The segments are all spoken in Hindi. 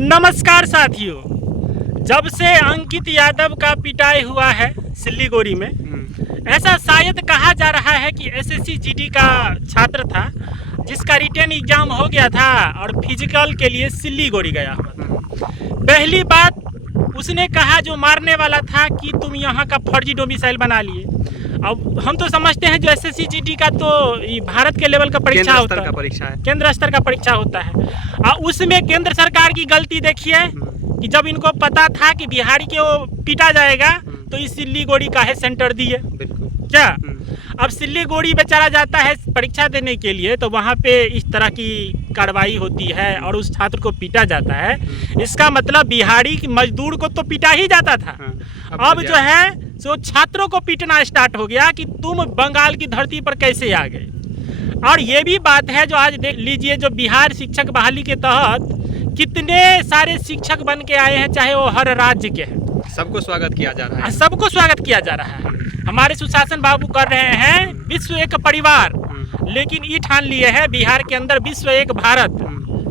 नमस्कार साथियों, जब से अंकित यादव का पिटाई हुआ है सिल्लीगुड़ी में, ऐसा शायद कहा जा रहा है कि एसएससी जीडी का छात्र था जिसका रिटन एग्जाम हो गया था और फिजिकल के लिए सिल्लीगुड़ी गया हुआ था। पहली बात उसने कहा जो मारने वाला था कि तुम यहाँ का फर्जी डोमिसाइल बना लिए। अब हम तो समझते हैं जो एसएससी जीडी का तो भारत के लेवल का परीक्षा होता है, केंद्र स्तर का परीक्षा होता है। और उसमें केंद्र सरकार की गलती देखिए कि जब इनको पता था कि बिहारी के वो पीटा जाएगा तो इस सिल्लीगुड़ी का है सेंटर दिए क्या। अब सिल्लीगुड़ी बेचारा जाता है परीक्षा देने के लिए तो वहाँ पे इस तरह की कार्रवाई होती है और उस छात्र को पीटा जाता है। इसका मतलब बिहारी मजदूर को तो पीटा ही जाता था, अब जो है सो छात्रों को पीटना स्टार्ट हो गया कि तुम बंगाल की धरती पर कैसे आ गए। और ये भी बात है जो आज देख लीजिए, जो बिहार शिक्षक बहाली के तहत कितने सारे शिक्षक बन के आए हैं, चाहे वो हर राज्य के हैं, सबको स्वागत किया जा रहा है। सबको स्वागत किया जा रहा है। हमारे सुशासन बाबू कर रहे हैं विश्व एक परिवार, लेकिन ये ठान लिए है बिहार के अंदर विश्व एक भारत।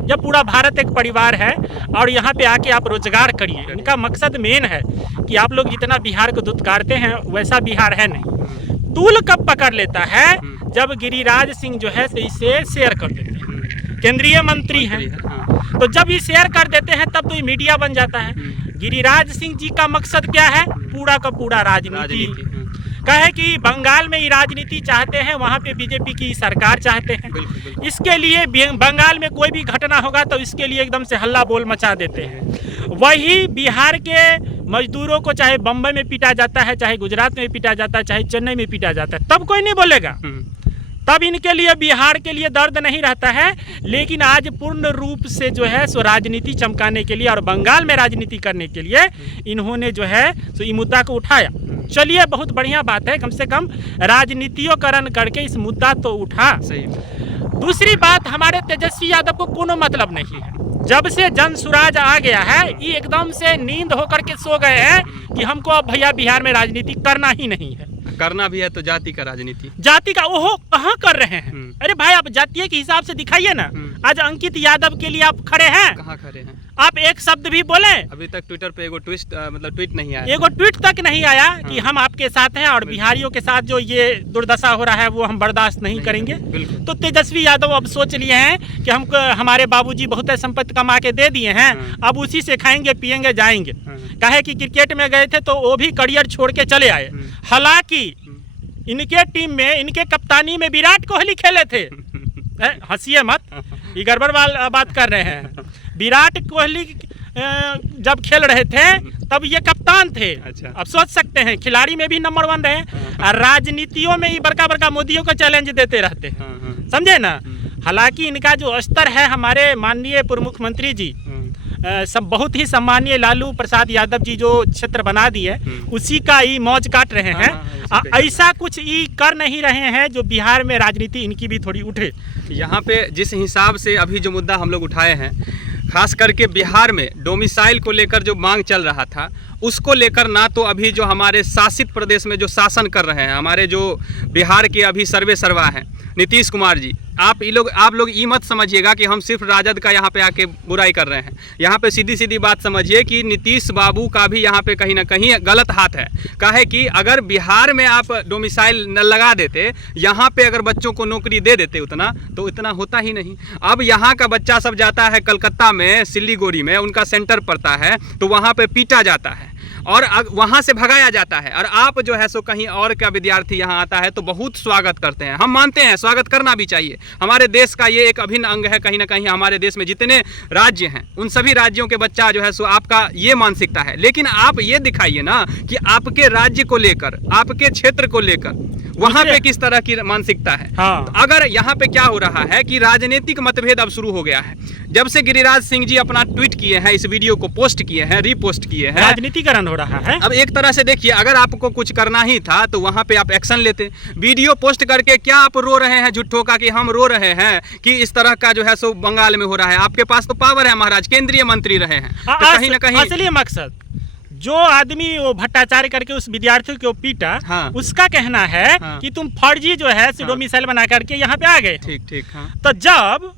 जब पूरा भारत एक परिवार है और यहाँ पे आके आप रोजगार करिए। इनका मकसद मेन है कि आप लोग जितना बिहार को दुत्कारते हैं वैसा बिहार है नहीं। तूल कब पकड़ लेता है जब गिरिराज सिंह जो है इसे शेयर कर देते हैं, केंद्रीय मंत्री हैं, तो जब ये शेयर कर देते हैं तब तो ये मीडिया बन जाता है। गिरिराज सिंह जी का मकसद क्या है? पूरा का पूरा राजनीति कहे कि बंगाल में ही राजनीति चाहते हैं, वहाँ पे बीजेपी की सरकार चाहते हैं। इसके लिए बंगाल में कोई भी घटना होगा तो इसके लिए एकदम से हल्ला बोल मचा देते हैं। वही बिहार के मजदूरों को चाहे बम्बई में पीटा जाता है, चाहे गुजरात में पीटा जाता है, चाहे चेन्नई में पीटा जाता है, तब कोई नहीं बोलेगा। तब इनके लिए बिहार के लिए दर्द नहीं रहता है। लेकिन आज पूर्ण रूप से जो है सो राजनीति चमकाने के लिए और बंगाल में राजनीति करने के लिए इन्होंने जो है सो इस मुद्दा को उठाया। चलिए, बहुत बढ़िया बात है, कम से कम राजनीतियोकरण करके इस मुद्दा तो उठा। सही। दूसरी बात, हमारे तेजस्वी यादव को कोनो मतलब नहीं है। जब से जन सुराज आ गया है ये एकदम से नींद होकर के सो गए हैं कि हमको अब भैया बिहार में राजनीति करना ही नहीं है। करना भी है तो जाति का राजनीति, जाति का ओहो कहाँ कर रहे हैं? अरे भाई आप जातीय के हिसाब से दिखाइए ना। आज अंकित यादव के लिए आप खड़े हैं? कहाँ खड़े हैं? आप एक शब्द भी बोले? अभी तक ट्विटर पे एगो ट्वीट नहीं आया, एगो ट्वीट तक नहीं आया कि हम आपके साथ हैं और बिहारियों के साथ जो ये दुर्दशा हो रहा है वो हम बर्दाश्त नहीं करेंगे। तो तेजस्वी यादव अब सोच लिए हैं कि हमको हमारे बाबूजी बहुत संपत्ति कमा के दे दिए हैं, अब उसी से खाएंगे पिएंगे जाएंगे। कहे कि क्रिकेट में गए थे तो वो भी करियर छोड़ के चले आए। हालांकि इनके टीम में, इनके कप्तानी में विराट कोहली खेले थे। हंसिए मत, ये गड़बड़ वाला बात कर रहे हैं। विराट कोहली जब खेल रहे थे तब ये कप्तान थे। अच्छा। अब सोच सकते हैं, खिलाड़ी में भी नंबर 1 रहे और राजनीतियों में ही बड़का बड़का मोदियों को चैलेंज देते रहते हैं, समझे ना। हालांकि इनका जो स्तर है, हमारे माननीय पूर्व मुख्यमंत्री जी सब बहुत ही सम्मानीय लालू प्रसाद यादव जी जो क्षेत्र बना दिए उसी का ही मौज काट रहे हैं। ऐसा कुछ ये कर नहीं रहे हैं जो बिहार में राजनीति इनकी भी थोड़ी उठे। यहाँ पे जिस हिसाब से अभी जो मुद्दा हम लोग उठाए हैं, खास करके बिहार में डोमिसाइल को लेकर जो मांग चल रहा था उसको लेकर, ना तो अभी जो हमारे शासित प्रदेश में जो शासन कर रहे हैं, हमारे जो बिहार के अभी सर्वे सर्वा हैं नीतीश कुमार जी, आप लोग ये मत समझिएगा कि हम सिर्फ राजद का यहाँ पे आके बुराई कर रहे हैं। यहाँ पे सीधी सीधी बात समझिए कि नीतीश बाबू का भी यहाँ पे कहीं ना कहीं गलत हाथ है। काहे कि अगर बिहार में आप डोमिसाइल न लगा देते, यहाँ पे अगर बच्चों को नौकरी दे देते उतना, तो इतना होता ही नहीं। अब यहाँ का बच्चा सब जाता है कलकत्ता में, सिल्लीगुड़ी में उनका सेंटर पड़ता है, तो वहाँ पे पीटा जाता है और वहाँ से भगाया जाता है। और आप जो है सो कहीं और का विद्यार्थी यहाँ आता है तो बहुत स्वागत करते हैं। हम मानते हैं स्वागत करना भी चाहिए, हमारे देश का ये एक अभिन्न अंग है। कहीं ना कहीं हमारे देश में जितने राज्य हैं उन सभी राज्यों के बच्चा जो है सो आपका ये मानसिकता है। लेकिन आप ये दिखाइए ना कि आपके राज्य को लेकर, आपके क्षेत्र को लेकर वहाँ पे किस तरह की मानसिकता है। तो अगर यहाँ पे क्या हो रहा है कि राजनीतिक मतभेद अब शुरू हो गया है। जब से गिरिराज सिंह जी अपना ट्वीट किए हैं, इस वीडियो को पोस्ट किए हैं, रीपोस्ट किए हैं, राजनीतिकरण हो रहा है। अब एक तरह से देखिए, अगर आपको कुछ करना ही था तो वहाँ पे आप एक्शन लेते। वीडियो पोस्ट करके क्या आप रो रहे हैं झूठों का कि हम रो रहे हैं कि इस तरह का जो है सो बंगाल में हो रहा है? आपके पास तो पावर है महाराज, केंद्रीय मंत्री रहे हैं। तो कहीं ना कहीं असली मकसद जो आदमी वो भट्टाचार्य करके उस विद्यार्थी को पीटा, उसका कहना है कि तुम फर्जी जो है डोमिसाइल बना करके यहाँ पे आ गए। ठीक। तो जब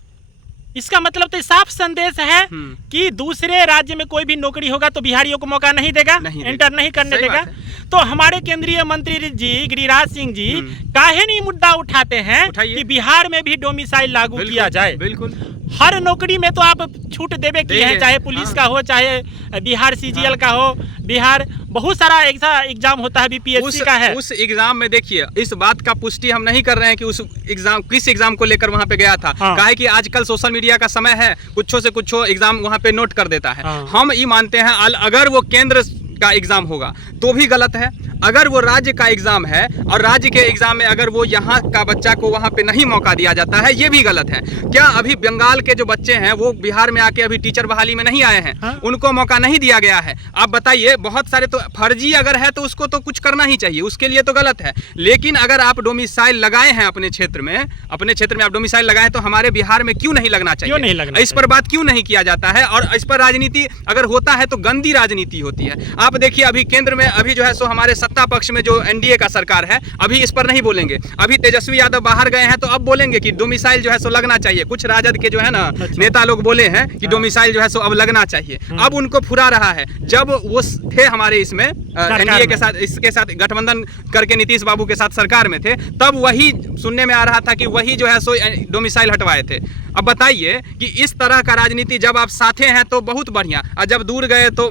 इसका मतलब तो साफ संदेश है कि दूसरे राज्य में कोई भी नौकरी होगा तो बिहारियों को मौका नहीं देगा, एंटर नहीं करने देगा। तो हमारे केंद्रीय मंत्री जी गिरिराज सिंह जी काहे नहीं मुद्दा उठाते हैं कि बिहार में भी डोमिसाइल लागू किया जाए। बिल्कुल, हर नौकरी में तो आप छूट देवे की है, चाहे पुलिस का हो, चाहे बिहार CGL का हो, बिहार बहुत सारा एग्जाम होता है, BPSC का है। उस एग्जाम में देखिए, इस बात का पुष्टि हम नहीं कर रहे हैं कि उस एग्जाम किस एग्जाम को लेकर वहां पे गया था। काहे कि आजकल सोशल मीडिया का समय है, कुछो से कुछो एग्जाम वहां पे नोट कर देता है। हम ये मानते हैं अगर वो केंद्र का एग्जाम होगा तो भी गलत है, अगर वो राज्य का एग्जाम है और राज्य के एग्जाम में अगर वो यहाँ का बच्चा को वहाँ पे नहीं मौका दिया जाता है, ये भी गलत है। क्या अभी बंगाल के जो बच्चे हैं वो बिहार में आके अभी टीचर बहाली में नहीं आए हैं, उनको मौका नहीं दिया गया है? आप बताइए, बहुत सारे तो फर्जी अगर है तो उसको तो कुछ करना ही चाहिए, उसके लिए तो गलत है। लेकिन अगर आप डोमिसाइल लगाए हैं अपने क्षेत्र में आप डोमिसाइल लगाए तो हमारे बिहार में क्यों नहीं लगना चाहिए? क्यों नहीं लगना? इस पर बात क्यों नहीं किया जाता है? और इस पर राजनीति अगर होता है तो गंदी राजनीति होती है। आप देखिए, अभी केंद्र में अभी जो है सो हमारे सत्ता पक्ष में जो NDA का सरकार है, अभी इस पर नहीं बोलेंगे। अभी तेजस्वी यादव बाहर गए हैं तो अब बोलेंगे कि डोमिसाइल जो है सो लगना चाहिए। कुछ राजद के जो है ना नेता लोग बोले हैं कि डोमिसाइल जो है सो अब लगना चाहिए। अब उनको फुरा रहा है। जब वो थे हमारे इसमें NDA के साथ, इसके साथ गठबंधन करके नीतीश बाबू के साथ सरकार में थे, तब वही सुनने में आ रहा था कि वही जो है सो डोमिसाइल हटवाए थे। अब बताइए कि इस तरह का राजनीति जब आप साथे हैं तो बहुत बढ़िया, और जब दूर गए तो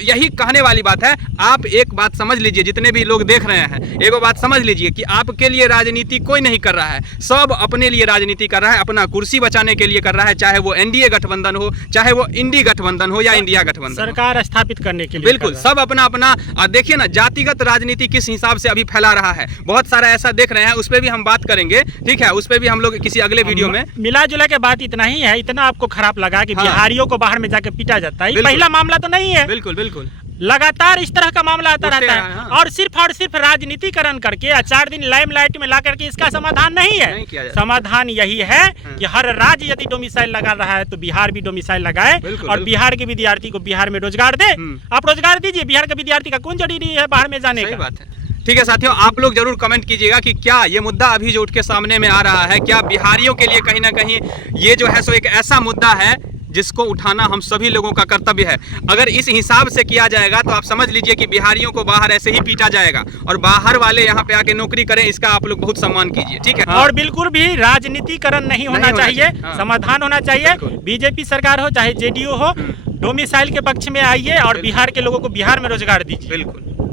यही कहने वाली बात है। आप एक बात समझ लीजिए, जितने भी लोग देख रहे हैं, एक बात समझ लीजिए कि आपके लिए राजनीति कोई नहीं कर रहा है, सब अपने लिए राजनीति कर रहा है, अपना कुर्सी बचाने के लिए कर रहा है। चाहे वो NDA गठबंधन हो, चाहे वो इंडी गठबंधन हो या इंडिया गठबंधन, सरकार स्थापित करने के लिए। बिल्कुल, सब अपना अपना। देखिए ना, जातिगत राजनीति किस हिसाब से अभी फैला रहा है, बहुत सारा ऐसा देख रहे हैं, उस पर भी हम बात करेंगे, ठीक है? उस पर भी हम लोग किसी अगले वीडियो में। मिला जुला के बात इतना ही है। इतना आपको खराब लगा कि बिहारियों को बाहर में जाकर पीटा जाता है, पहला मामला तो नहीं है। बिल्कुल बिल्कुल, लगातार इस तरह का मामला आता रहता है। और सिर्फ राजनीतिकरण करके 4 दिन लाइमलाइट में ला करके इसका समाधान नहीं है। समाधान यही है कि हर राज्य यदि डोमिसाइल लगा रहा है तो बिहार भी डोमिसाइल लगाए, और बिहार के विद्यार्थी को बिहार में रोजगार दे। आप रोजगार दीजिए, बिहार के विद्यार्थी का कौन जरूरी है बाहर में जाने का? बात है। ठीक है साथियों, आप लोग जरूर कमेंट कीजिएगा कि क्या ये मुद्दा अभी जो उठ के सामने में आ रहा है, क्या बिहारियों के लिए कहीं ना कहीं ये जो है सो एक ऐसा मुद्दा है जिसको उठाना हम सभी लोगों का कर्तव्य है। अगर इस हिसाब से किया जाएगा तो आप समझ लीजिए कि बिहारियों को बाहर ऐसे ही पीटा जाएगा, और बाहर वाले यहाँ पे आके नौकरी करें, इसका आप लोग बहुत सम्मान कीजिए, ठीक है? और बिल्कुल भी राजनीतिकरण नहीं होना चाहिए, समाधान होना चाहिए। BJP सरकार हो चाहे JDU हो, डोमिसाइल के पक्ष में आइए और बिहार के लोगों को बिहार में रोजगार दीजिए। बिल्कुल।